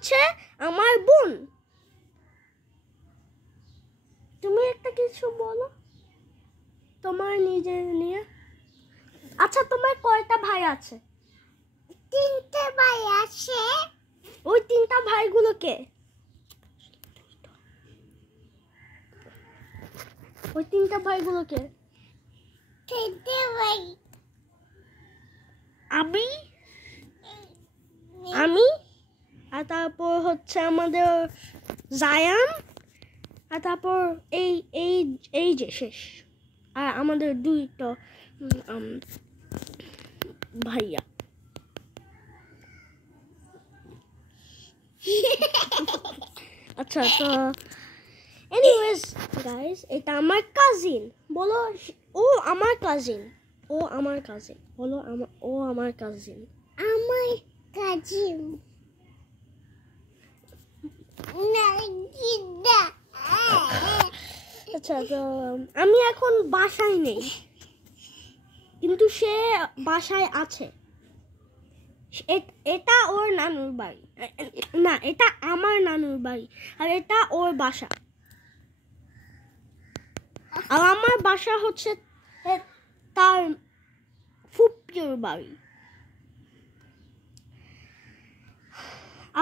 হচ্ছে আমার বোন। তুমি একটা কিছু বলো তোমার নিজের নিয়ে। আচ্ছা, তোমার কয়টা ভাই আছে? 3টে ভাই আছে। ওই 3টা ভাইগুলো কে? ওই 3টা ভাইগুলো কে? 3টে ভাই আমি আর তারপর হচ্ছে আমাদের জায়ান, আর তারপর এই এই এই যে শেষ। আর আমাদের 2টা ভাইয়া। আচ্ছা, তো এনিওয়েজ গাইস, এটা আমার কাজিন। বলো ও আমার কাজিন। বলো আমার কাজিন। আমার কাজিন। আচ্ছা, তো আমি এখন বাসায় নেই, কিন্তু সে বাসায় আছে। এটা ওর নানুর বাড়ি, না এটা আমার নানুর বাড়ি, আর এটা ওর বাসা। আর আমার বাসা হচ্ছে তার ফুপির বাড়ি।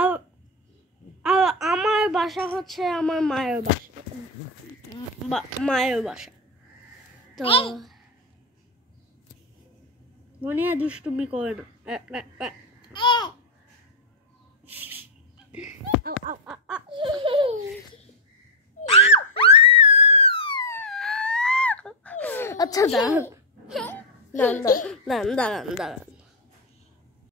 আর আমার বাসা হচ্ছে আমার মায়ের বাসা। তো মনে হয় দুষ্টুমি করে না। আচ্ছা, দাঁড়ান।